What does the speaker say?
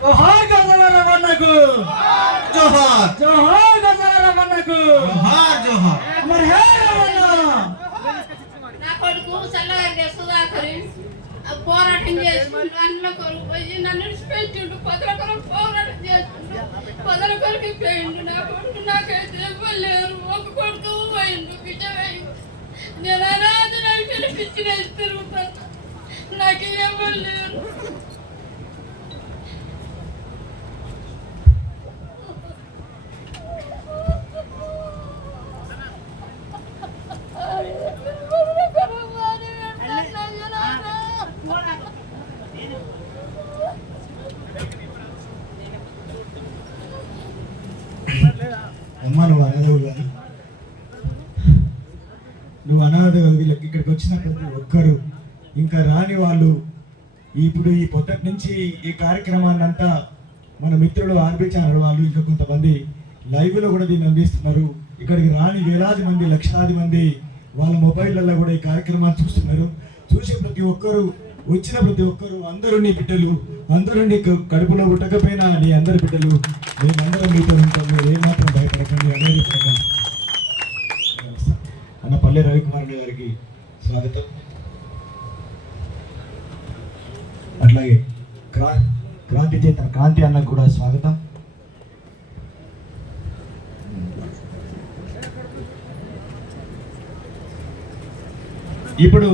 జోహార్ గజల రమణకు జోహార్ జోహార్ గజల రమణకు జోహార్ జోహార్. మరి హే రమణ నా కొడుకు చల్లగా సుధాకరి పోరాటం చేసుకుంటూ అన్న కొరకు పోయి నన్ను విడిచిపెట్టిండు. పదల కొరకు పోరాటం చేసుకుంటూ పదల కొరకు పోయిండు. నా కొడుకు నాకైతే ఇవ్వలేరు. ఒక కొడుకు పోయిండు, బిడ్డ పోయిండు. నేను అనాథ పిలిపించి తిరుగుతాను. నాకు ఇవ్వలేరు. అమ్మ నువ్వు అనాథవు కాదు, నువ్వు అనాథవు. వీళ్ళకి ఇక్కడికి వచ్చిన ప్రతి ఒక్కరు, ఇంకా రాని వాళ్ళు, ఇప్పుడు ఈ పొద్దుటి నుంచి ఈ కార్యక్రమాన్ని అంతా మన మిత్రులు ఆర్బీ ఛానల్ వాళ్ళు ఇంకా కొంతమంది లైవ్లో కూడా దీన్ని అందిస్తున్నారు. ఇక్కడికి రాని వేలాది మంది, లక్షలాది మంది వాళ్ళ మొబైళ్ళల్లో కూడా ఈ కార్యక్రమాన్ని చూస్తున్నారు. చూసే ప్రతి ఒక్కరు, వచ్చిన ప్రతి ఒక్కరు అందరూ నీ బిడ్డలు, అందరూ నీ కడుపులో పుట్టకపోయినా నీ అందరి బిడ్డలు. మేమందరం మీతో ఉంటాం, మీరు ఏమాత్రం భయపడకండి, అనేది పడకండి. అన్న పల్లె రవికుమార్ గారికి స్వాగతం. అట్లాగే క్రాంతి చేతన క్రాంతి అన్నకు కూడా స్వాగతం. ఇప్పుడు